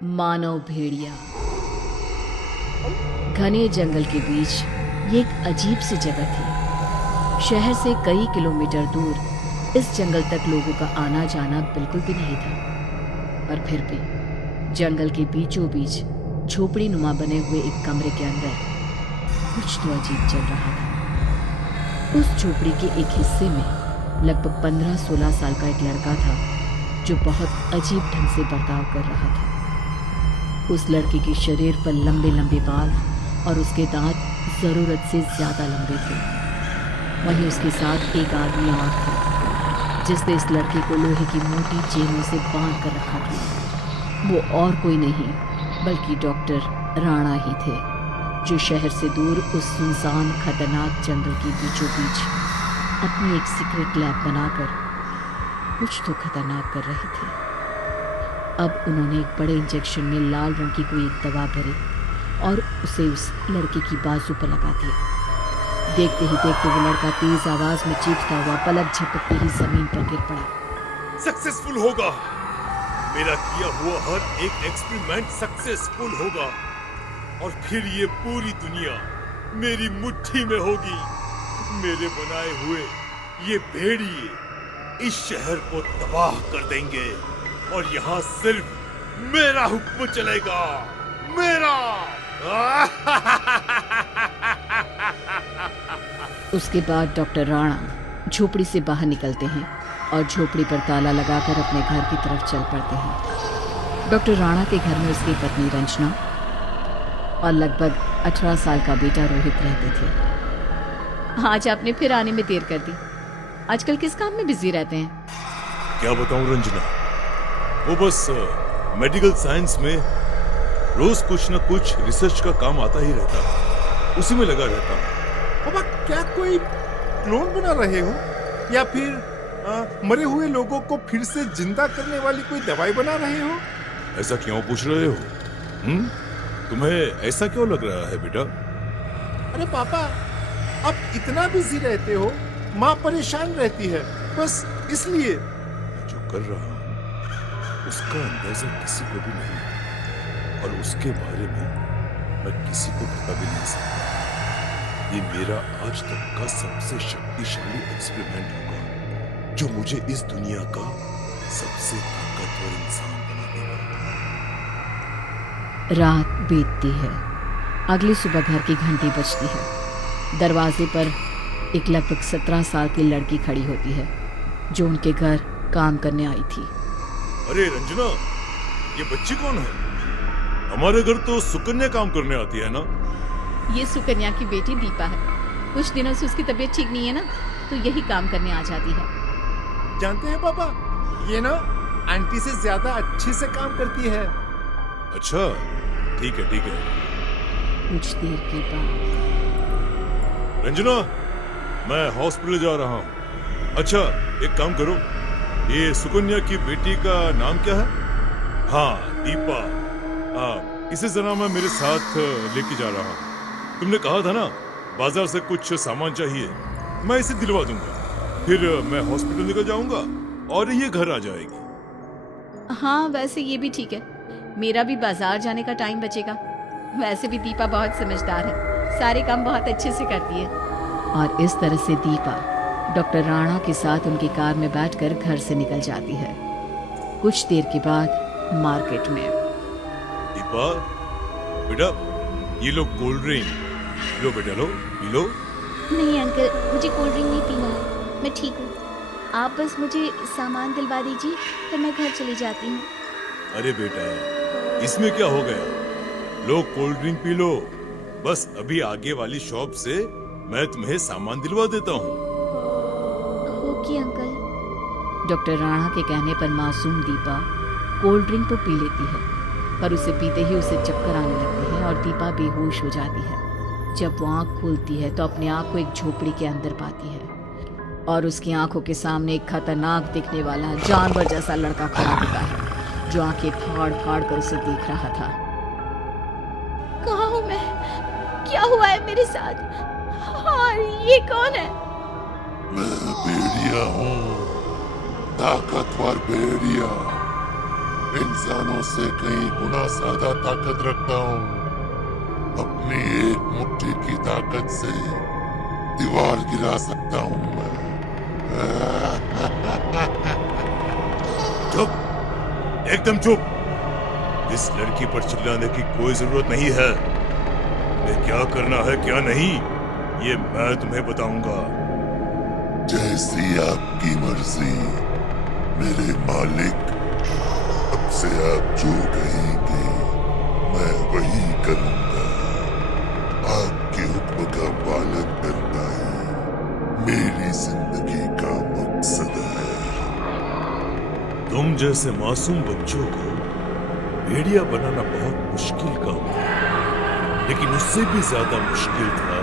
मानव भेड़िया। घने जंगल के बीच ये एक अजीब सी जगह थी। शहर से कई किलोमीटर दूर इस जंगल तक लोगों का आना जाना बिल्कुल भी नहीं था, पर फिर भी जंगल के बीचों बीच झोपड़ी नुमा बने हुए एक कमरे के अंदर कुछ तो अजीब चल रहा था। उस झोपड़ी के एक हिस्से में लगभग 15-16 साल का एक लड़का था जो बहुत अजीब ढंग से बर्ताव कर रहा था। उस लड़के के शरीर पर लंबे लंबे बाल और उसके दांत जरूरत से ज्यादा लंबे थे। वहीं उसके साथ एक आदमी और था जिसने इस लड़के को लोहे की मोटी चेनों से बांध कर रखा था। वो और कोई नहीं बल्कि डॉक्टर राणा ही थे, जो शहर से दूर उस सुनसान खतरनाक जंगल के बीचों बीच अपनी एक सीक्रेट लैब बनाकर कुछ तो खतरनाक कर रहे थे। अब उन्होंने एक बड़े इंजेक्शन में लाल रंग की कोई एक दवा भरी और उसे उस लड़के की बाजू पर लगा दिया। देखते ही देखते वो लड़का तेज आवाज में चीखता हुआ पलक झपकते ही जमीन पर गिर पड़ा। सक्सेसफुल होगा, मेरा किया हुआ हर एक एक्सपेरिमेंट सक्सेसफुल होगा और फिर ये पूरी दुनिया मेरी मुट्ठी में होगी। मेरे बनाए हुए ये भेड़िए इस शहर को तबाह कर देंगे और यहाँ सिर्फ मेरा हुक्म चलेगा, मेरा। उसके बाद डॉक्टर राणा झोपड़ी से बाहर निकलते हैं और झोपड़ी पर ताला लगाकर अपने घर की तरफ चल पड़ते हैं। डॉक्टर राणा के घर में उसकी पत्नी रंजना और लगभग 18 साल का बेटा रोहित रहते थे। आज आपने फिर आने में देर कर दी। आजकल किस काम में बिजी रहते हैं? क्या बताऊं रंजना, वो बस मेडिकल साइंस में रोज कुछ न कुछ रिसर्च का काम आता ही रहता है, उसी में लगा रहता हूँ। पापा, क्या कोई क्लोन बना रहे हो या फिर मरे हुए लोगों को फिर से जिंदा करने वाली कोई दवाई बना रहे हो? ऐसा क्यों पूछ रहे हो? तुम्हें ऐसा क्यों लग रहा है बेटा? अरे पापा, आप इतना बिजी रहते हो, माँ परेशान रहती है, बस इसलिए। जो कर रहा हूँ उसका अंदाजा किसी को भी नहीं और उसके बारे में मैं किसी को बता भी नहीं सकता। ये मेरा आज तक का सबसे शक्तिशाली एक्सपेरिमेंट होगा जो मुझे इस दुनिया का सबसे ताकतवर इंसान बना देगा। रात बीतती है। अगली सुबह घर की घंटी बजती है। दरवाजे पर एक लगभग 17 साल की लड़की खड़ी होती है जो उनके घर काम करने आई थी। अरे रंजना, ये बच्ची कौन है? हमारे घर तो सुकन्या काम करने आती है ना? ये सुकन्या की बेटी दीपा है। कुछ दिनों से उसकी तबीयत ठीक नहीं है ना, तो यही काम करने आ जाती है। जानते हैं पापा, ये ना आंटी से ज्यादा अच्छे से काम करती है। अच्छा, ठीक है ठीक है। कुछ देर के बाद रंजना, मैं हॉस्पिटल जा रहा हूँ। अच्छा, एक काम करो, ये सुकन्या की बेटी का नाम क्या है? हाँ, दीपा। इसे जरा मैं मेरे साथ लेके जा रहा हूँ। तुमने कहा था ना बाजार से कुछ सामान चाहिए, मैं इसे दिलवा दूंगा। फिर मैं हॉस्पिटल निकल जाऊंगा और ये घर आ जाएगी। हाँ, वैसे ये भी ठीक है। मेरा भी बाजार जाने का टाइम बचेगा। वैसे भी दीपा बहुत समझदार है, सारे काम बहुत अच्छे से करती है। और इस तरह से दीपा डॉक्टर राणा के साथ उनकी कार में बैठकर घर से निकल जाती है। कुछ देर के बाद मार्केट में। दीपा, बेटा ये लो कोल्ड ड्रिंक। लो बेटा, लो पी लो। नहीं अंकल, मुझे कोल्ड ड्रिंक नहीं पीना है, मैं ठीक हूँ। आप बस मुझे सामान दिलवा दीजिए, फिर मैं घर चली जाती हूँ। अरे बेटा, इसमें क्या हो गया? लो कोल्ड ड्रिंक पी लो। बस अभी आगे वाली शॉप से मैं तुम्हें सामान दिलवा देता हूँ। Okay uncle. डॉक्टर राणा के कहने पर मासूम दीपा कोल्ड ड्रिंक तो पी लेती है, पर उसे पीते ही उसे चक्कर आने लगते हैं और दीपा बेहोश हो जाती है। जब वो आँख खोलती है तो अपने आप को एक झोपड़ी के अंदर पाती है और उसकी आंखों के सामने एक खतरनाक दिखने वाला जानवर जैसा लड़का खड़ा होता है जो आंखें फाड़ फाड़ कर उसे देख रहा था। कहाँ हूँ मैं? क्या हुआ है मेरे साथ? और ये कौन है? मैं भेड़िया हूँ, ताकतवर भेड़िया। इंसानों से कई गुना ज्यादा ताकत रखता हूँ। अपनी एक मुट्ठी की ताकत से दीवार गिरा सकता हूँ मैं। चुप, एकदम चुप। इस लड़की पर चिल्लाने की कोई जरूरत नहीं है। मैं क्या करना है क्या नहीं, ये मैं तुम्हें बताऊंगा। जैसी आपकी मर्जी मेरे मालिक। अब से आप जो कहेंगे मैं वही करूंगा। आपके हुक्म का पालन करना ही मेरी जिंदगी का मकसद है। तुम जैसे मासूम बच्चों को भेड़िया बनाना बहुत मुश्किल काम था, लेकिन उससे भी ज्यादा मुश्किल था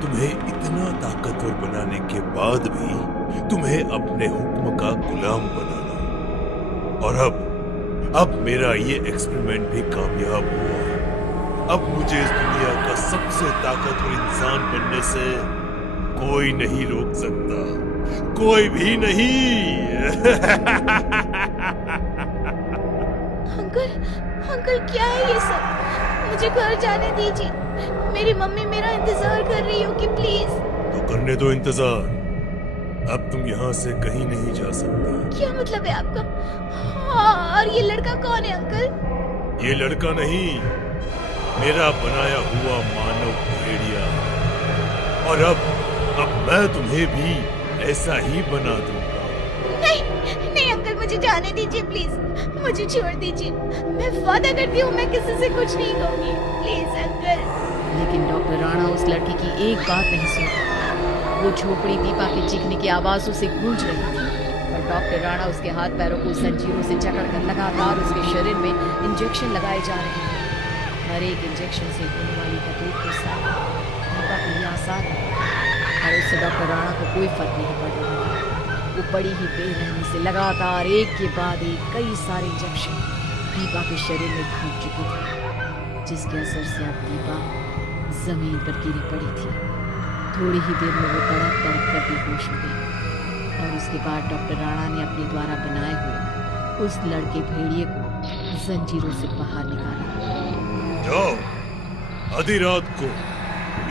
तुम्हें इतना ताकतवर बनाने के बाद भी तुम्हें अपने हुक्म का गुलाम बनाना। और अब मेरा ये एक्सपेरिमेंट भी कामयाब हुआ। अब मुझे इस दुनिया का सबसे ताकतवर इंसान बनने से कोई नहीं रोक सकता, कोई भी नहीं। अंकल, अंकल क्या है ये सब? मुझे घर जाने दीजिए। मेरी मम्मी मेरा इंतजार कर रही होगी, प्लीज। तो करने दो इंतजार। अब तुम यहाँ से कहीं नहीं जा सकते। क्या मतलब है आपका? हाँ, और ये लड़का कौन है अंकल? ये लड़का नहीं, मेरा बनाया हुआ मानव भेड़िया। और अब मैं तुम्हें भी ऐसा ही बना दूंगा। नहीं नहीं अंकल, मुझे जाने दीजिए प्लीज। मुझे छोड़ दीजिए। मैं वादा करती हूँ मैं किसी से कुछ नहीं कहूंगी, प्लीज अंकल। लेकिन डॉक्टर राणा उस लड़की की एक बात नहीं सुनता। वो झोपड़ी दीपा के चीखने की आवाजों से गूंज रही थी, और डॉक्टर राणा उसके हाथ पैरों को जंजीरों से जकड़कर लगातार उसके शरीर में इंजेक्शन लगाए जा रहे थे। हर एक इंजेक्शन से होने वाली तकलीफ को सहना दीपा के लिए आसान है, और उससे डॉक्टर राणा को कोई फर्क नहीं पड़ रहा था। वो बड़ी ही बेरहमी से लगातार एक के बाद एक कई सारे इंजेक्शन दीपा के शरीर में घूम चुके थे, जिसके असर से अब दीपा जमीन पर गिरी पड़ी थी। थोड़ी ही देर में वो तड़प तड़प कर बेहोश हो गई, और उसके बाद डॉक्टर राणा ने अपने द्वारा बनाए हुए उस लड़के भेड़िए को जंजीरों से बाहर निकाला। जाओ, आधी रात को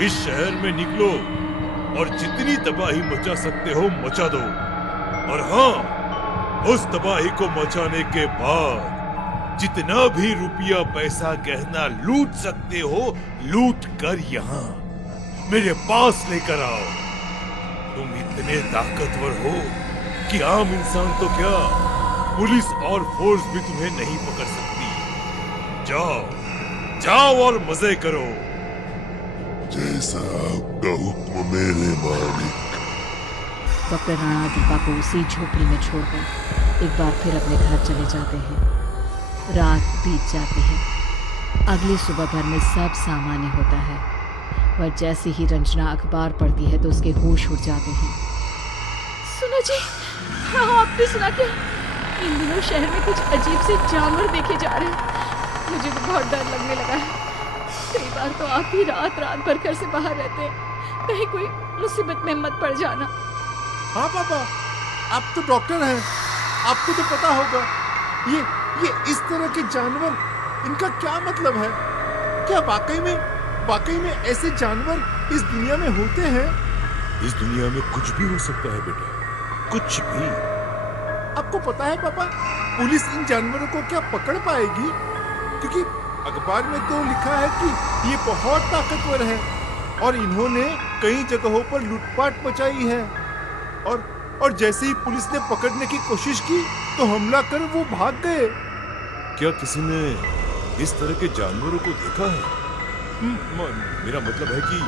इस शहर में निकलो और जितनी तबाही मचा सकते हो मचा दो। और हाँ, उस तबाही को मचाने के बाद जितना भी रुपया पैसा गहना लूट सकते हो लूट कर यहाँ मेरे पास लेकर आओ। तुम इतने ताकतवर हो कि आम इंसान तो क्या, पुलिस और फोर्स भी तुम्हें नहीं पकड़ सकती। जाओ जाओ और मजे करो। जैसा आपका हुक्म मेरे मालिक। डॉक्टर राणा दीपा को उसी झोपड़ी में छोड़कर एक बार फिर अपने घर चले जाते हैं। रात बीत जाती है। अगली सुबह घर में सब सामान्य होता है, पर जैसे ही रंजना अखबार पढ़ती है तो उसके होश उड़ जाते हैं। सुनो जी, हाँ आपने सुना क्या? इन दिनों शहर में कुछ अजीब से जानवर देखे जा रहे हैं। मुझे तो बहुत डर लगने लगा है। कई बार तो आप ही रात रात भर घर से बाहर रहते हैं, कहीं कोई मुसीबत में मत पड़ जाना। हाँ पापा, आप तो डॉक्टर हैं, आपको तो पता होगा। ये इस तरह के जानवर, इनका क्या मतलब है? क्या वाकई में ऐसे जानवर इस दुनिया में होते हैं? इस दुनिया में कुछ भी हो सकता है बेटा, कुछ भी। आपको पता है पापा, पुलिस इन जानवरों को क्या पकड़ पाएगी? क्योंकि अखबार में तो लिखा है कि ये बहुत ताकतवर है और इन्होंने कई जगहों पर लूटपाट मचाई है। और जैसे ही पुलिस ने पकड़ने की कोशिश की तो हमला कर वो भाग गए। क्या किसी ने इस तरह के जानवरों को देखा है? मेरा मतलब है कि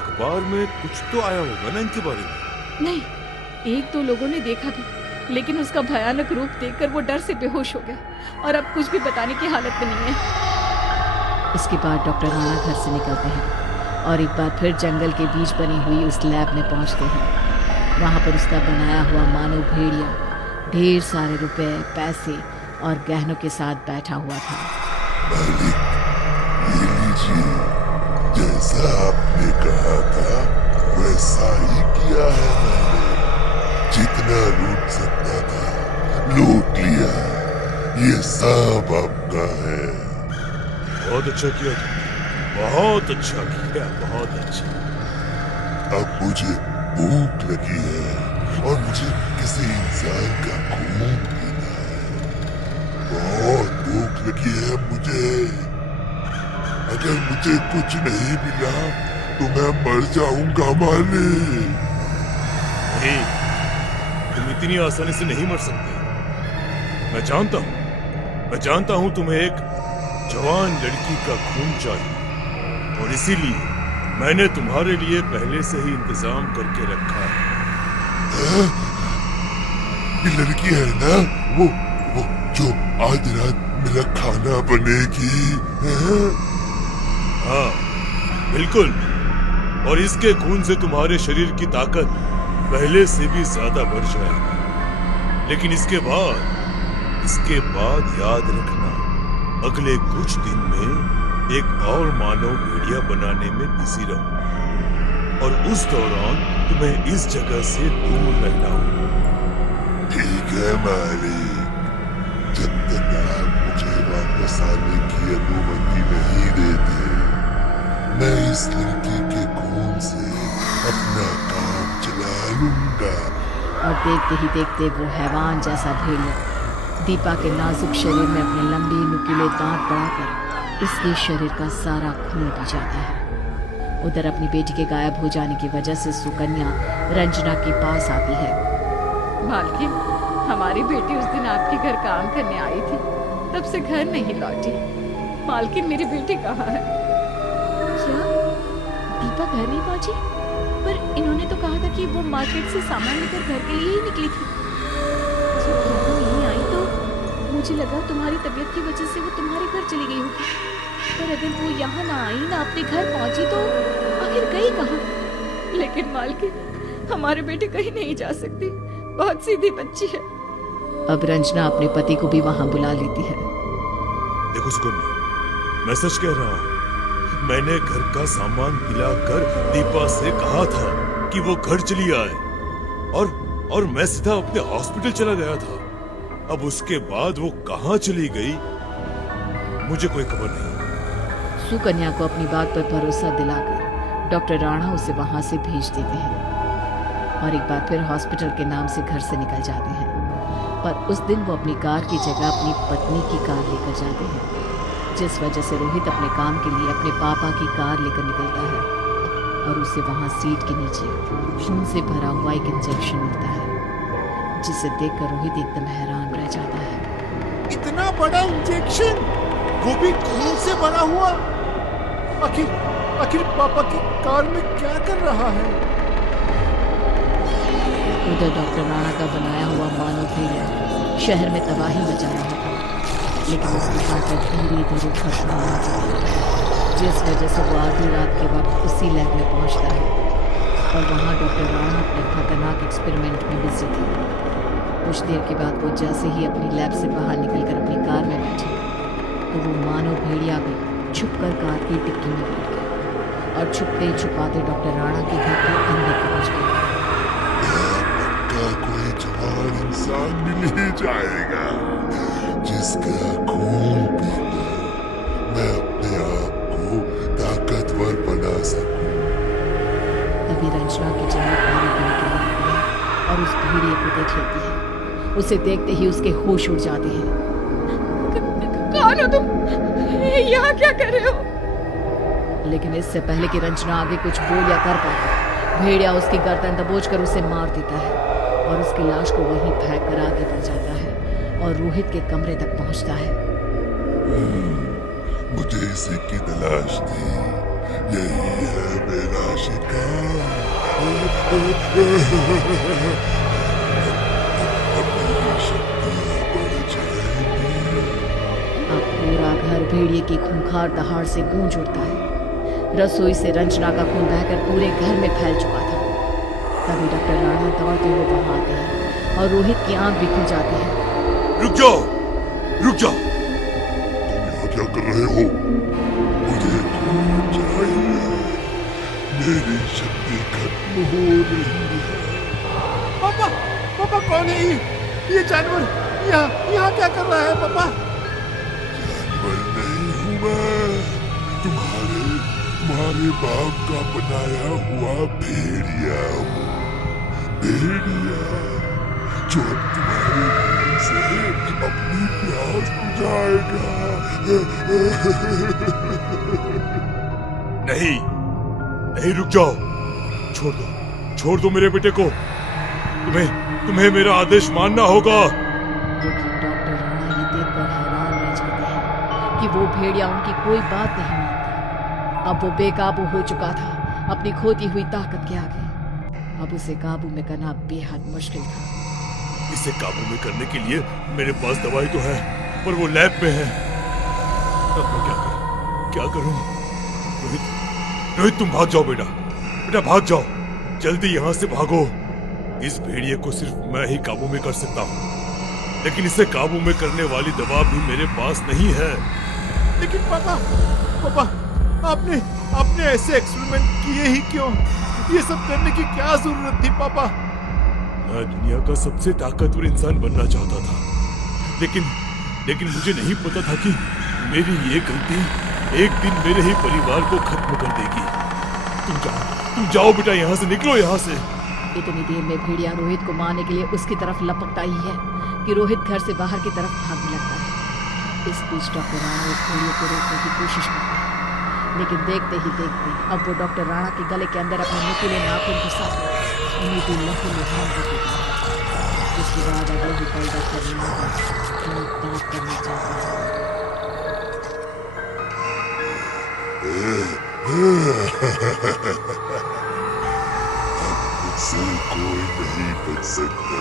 अखबार में कुछ तो आया होगा ना इनके बारे में। नहीं, एक दो लोगों ने देखा भी, लेकिन उसका भयानक रूप देखकर वो डर से बेहोश हो गया और अब कुछ भी बताने की हालत में नहीं है। इसके बाद डॉक्टर राणा घर से निकलते हैं और एक बार फिर जंगल के बीच बनी हुई उस लैब में पहुंचते हैं। वहां पर उसका बनाया हुआ मानव भेड़िया ढेर सारे रुपए, पैसे और गहनों के साथ बैठा हुआ था। मालिक, ये लीजिए, जैसा आपने कहा था वैसा ही किया है मैंने। जितना लूट सकता था लूट लिया। ये सब आपका है। बहुत अच्छा किया तुमने, बहुत अच्छा किया, बहुत अच्छा। अब मुझे भूख लगी है और मुझे किसी इंसान का खून पीना है। बहुत भूख लगी है मुझे। अगर मुझे कुछ नहीं मिला तो मैं मर जाऊंगा मालिक। नहीं, तुम इतनी आसानी से नहीं मर सकते। मैं जानता हूं तुम्हें एक जवान लड़की का खून चाहिए और इसीलिए मैंने तुम्हारे लिए पहले से ही इंतजाम करके रखा है। ये लड़की है ना, वो जो आज रात मेरा खाना बनेगी है? हाँ, बिल्कुल। और इसके खून से तुम्हारे शरीर की ताकत पहले से भी ज्यादा बढ़ जाएगी। लेकिन इसके बाद याद रखना, अगले कुछ दिन में एक और मानव भेड़िया बनाने में बिजी रहूं और उस दौरान तुम्हें इस जगह से दूर रहना होगा। ठीक है मालिक, जब तक आप मुझे वापस आने की अनुमति नहीं देते, मैं इस लड़की के खून से अपना काम चला लूंगा। और देखते ही देखते वो हैवान जैसा भेड़िया दीपा के नाजुक शरीर में अपने लंबे नुकीले दांत बढ़ाकर उसके शरीर का सारा खून पी जाता है। उधर अपनी बेटी के गायब हो जाने की वजह से सुकन्या रंजना के पास आती है। मालकिन, हमारी बेटी उस दिन आपके घर काम करने आई थी, तब से घर नहीं लौटी। मालकिन, मेरी बेटी कहाँ है? क्या दीपा घर नहीं पहुंची? पर इन्होंने तो कहा था कि वो मार्केट से सामान लेकर घर के लिए ही निकली थी। जब दीपा नहीं आई तो मुझे लगा तुम्हारी तबीयत की वजह से वो तुम्हारे घर चली गई होगी। पर अगर वो यहाँ ना आई, ना अपने घर पहुंची, तो आखिर गई कहाँ? लेकिन मालकिन, हमारी बेटी कहीं नहीं जा सकती, बहुत सीधी बच्ची है। अब रंजना अपने पति को भी वहां बुला लेती है। देखो सुकन्या, मैं सच कह रहा हूँ। मैंने घर का सामान दिलाकर दीपा से कहा था कि वो घर चली आए और मैं सीधा अपने हॉस्पिटल चला गया था। अब उसके बाद वो कहाँ चली गई मुझे कोई खबर नहीं। सुकन्या को अपनी बात पर भरोसा दिलाकर डॉक्टर राणा उसे वहां से भेज देते हैं और एक बार फिर हॉस्पिटल के नाम से घर से निकल जाते हैं। पर उस दिन वो अपनी कार की जगह अपनी पत्नी की कार लेकर जाते हैं, जिस वजह से रोहित अपने काम के लिए अपने पापा की कार लेकर निकलता है और उसे वहां सीट के नीचे खून से भरा हुआ एक इंजेक्शन मिलता है, जिसे देखकर रोहित एकदम हैरान रह जाता है। इतना बड़ा इंजेक्शन, वो भी खून से बना हुआ। आखिर पापा की कार में क्या कर रहा है? उधर डॉक्टर राणा का बनाया हुआ मानव भेड़िया शहर में तबाही मचा रहा था, लेकिन उसकी ताकत धीरे धीरे खत्म होना चाहिए, जिस वजह से वो आधी रात के वक्त उसी लैब में पहुंचता है और वहां डॉक्टर राणा अपने खतरनाक एक्सपेरिमेंट में बिजी थे। कुछ देर के बाद वो जैसे ही अपनी लैब से बाहर निकलकर अपनी कार में बैठी तो वो मानव भेड़िया भी छुपकर कार की डिक्की में बैठ गया और छुपते छुपाते डॉक्टर राणा के घर के अंदर पहुंच गया। पक्का कोई जवान इंसान मिल ही जाएगा जिसका खून पीकर मैं अपने आप को ताकतवर बना सकूं। तभी रंजना किचन में पानी पीने के लिए आती है और उस भेड़िए को देख लेती है। उसे देखते ही उसके होश उड़ जाते हैं। कौन हो तुम? यहाँ क्या कर रहे हो? लेकिन इससे पहले कि रंजना आगे कुछ बोल या कर पाती, भेड़िया उसकी गर्दन दबोचकर उसे मार देता है और उसकी लाश को वहीं फेंक कर आगे बढ़ जाता है और रोहित के कमरे तक पहुंचता है। मुझे इसी की तलाश थी, यही है मेरा शिकार। अब पूरा घर भेड़िए की खूंखार दहाड़ से गूंज उठता है। रसोई से रंजना का खून बहकर पूरे घर में फैल चुका था। तभी डॉक्टर राणा दौड़ते हुए वहां आते हैं और रोहित की आंख भी खुल जाती है। रुक जाओ, रुक जाओ। तुम यहाँ क्या कर रहे हो? मुझे खून चाहिए, मेरी शक्ति खत्म हो रही है। पापा कौन है ये यहाँ क्या कर रहा है पापा? जानवर नहीं हूँ मैं, तुम्हारे बाप का बनाया हुआ भेड़िया हूँ। भेड़िया जो तुम्हारे मुंह से अपनी प्यास बुझाएगा। नहीं नहीं, रुक जाओ, छोड़ दो मेरे बेटे को। तुम्हें मेरा आदेश मानना होगा। लेकिन डॉक्टर राणा ये देखकर हैरान रह जाते हैं कि वो भेड़िया उनकी कोई बात नहीं मानता। अब वो बेकाबू हो चुका था अपनी खोती हुई ताकत के आगे। अब उसे काबू में करना बेहद मुश्किल था। इसे काबू में करने के लिए मेरे पास दवाई तो है, पर वो लैब में है। अब मैं क्या करूं? रोहित, तुम भाग जाओ बेटा, भाग जाओ, जल्दी यहाँ से भागो। इस भेड़िए को सिर्फ मैं ही काबू में कर सकता हूँ, लेकिन इसे काबू में करने वाली दवा भी मेरे पास नहीं है। लेकिन पापा आपने ऐसे एक्सपेरिमेंट किए ही क्यों? ये सब करने की क्या जरूरत थी पापा? मैं दुनिया का सबसे ताकतवर इंसान बनना चाहता था, लेकिन मुझे नहीं पता था कि मेरी ये गलती एक दिन मेरे ही परिवार को खत्म कर देगी। तुम जाओ बेटा, यहाँ से निकलो, यहाँ से। इतनी देर में भेड़िया रोहित को मारने के लिए उसकी तरफ लपकता ही है कि रोहित घर से बाहर की तरफ भागने लगता है। इस बीच डॉक्टर राणा उस भेड़िए को रोकने की कोशिश करता है, लेकिन देखते ही देखते अब वो डॉक्टर राणा के गले के अंदर अपने नुकीले नाखून घुसाकर उन्हें भी लहू लुहान कर देता है। इसके बाद अगले ही पल डॉक्टर राणा को दांत करना चाहता है। मुझसे कोई नहीं बच सकता।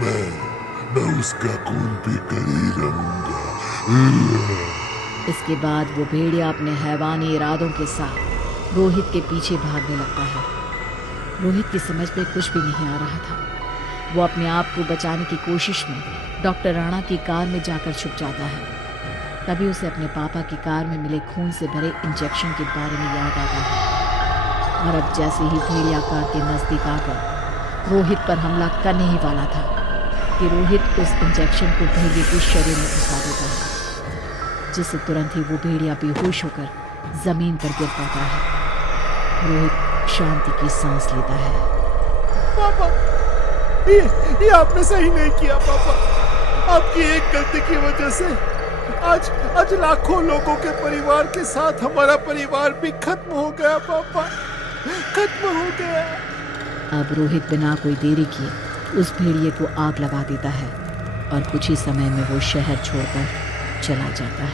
मैं उसका खून पीकर ही रहूंगा। इसके बाद वो भेड़िया अपने हैवानी इरादों के साथ रोहित के पीछे भागने लगता है। रोहित की समझ में कुछ भी नहीं आ रहा था। वो अपने आप को बचाने की कोशिश में डॉक्टर राणा की कार में जाकर छुप जाता है। तभी उसे अपने पापा की कार में मिले खून से भरे इंजेक्शन के बारे में याद आता है। और अब जैसे ही भेड़िया कार के नजदीक आकर रोहित पर हमला करने ही वाला था कि रोहित उस इंजेक्शन को भेड़िए के शरीर में घुसा देता है, जिससे तुरंत ही वो भेड़िया बेहोश होकर जमीन पर गिर पड़ता है। रोहित शांति की सांस लेता है। पापा ये आपने सही नहीं किया पापा। आपकी एक गलती की वजह से आज लाखों लोगों के परिवार के साथ हमारा परिवार भी खत्म हो गया पापा, खत्म हो गया। अब रोहित बिना कोई देरी किए उस भेड़िए को आग लगा देता है और कुछ ही समय में वो शहर छोड़कर चला जाता है।